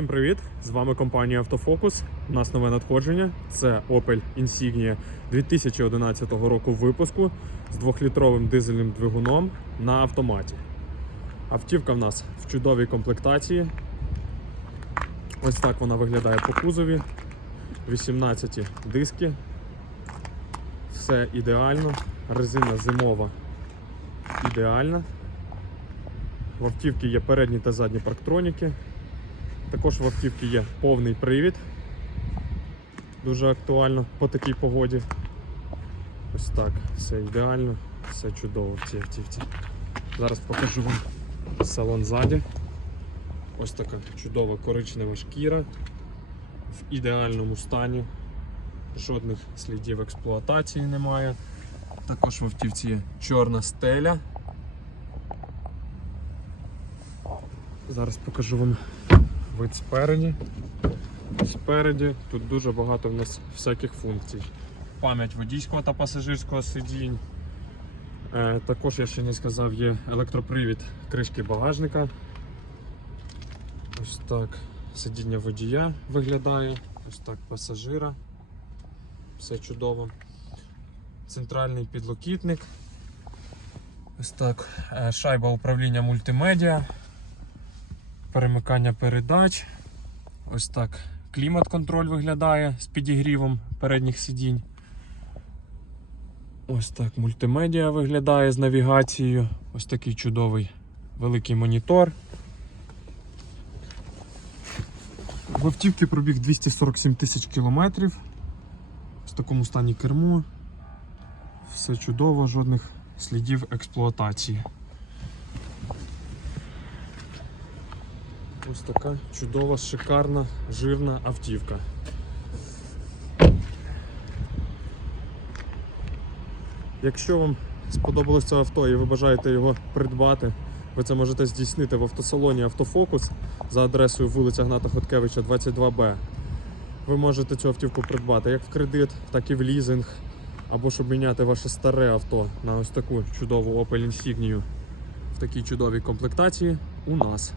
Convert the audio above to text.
Всім привіт! З вами компанія Автофокус. У нас нове надходження. Це Opel Insignia 2011 року випуску з 2-літровим дизельним двигуном на автоматі. Автівка в нас в чудовій комплектації. Ось так вона виглядає по кузові. 18 диски. Все ідеально. Резина зимова ідеальна. В автівці є передні та задні парктроніки. Також в автівці є повний привід. Дуже актуально по такій погоді. Ось так, все ідеально, все чудово в цій автівці. Зараз покажу вам салон ззаді. Ось така чудова коричнева шкіра в ідеальному стані. Жодних слідів експлуатації немає. Також в автівці є чорна стеля. Зараз покажу вам вид спереді. Спереді тут дуже багато в нас всяких функцій. Пам'ять водійського та пасажирського сидінь. Е, також я ще не сказав, є електропривід кришки багажника. Ось так сидіння водія виглядає, ось так пасажира. Все чудово. Центральний підлокітник. Ось так. е, Шайба управління мультимедіа перемикання передач. Ось так клімат-контроль виглядає з підігрівом передніх сидінь. Ось так мультимедіа виглядає з навігацією. Ось такий чудовий великий монітор. В автівці пробіг 247 тисяч кілометрів. В такому стані кермо. Все чудово, жодних слідів експлуатації. Ось така чудова, шикарна, жирна автівка. Якщо вам сподобалось це авто і ви бажаєте його придбати, ви це можете здійснити в автосалоні Автофокус за адресою вулиця Гната Хоткевича, 22Б. Ви можете цю автівку придбати як в кредит, так і в лізинг, або щоб міняти ваше старе авто на ось таку чудову Opel Insignia в такій чудовій комплектації у нас.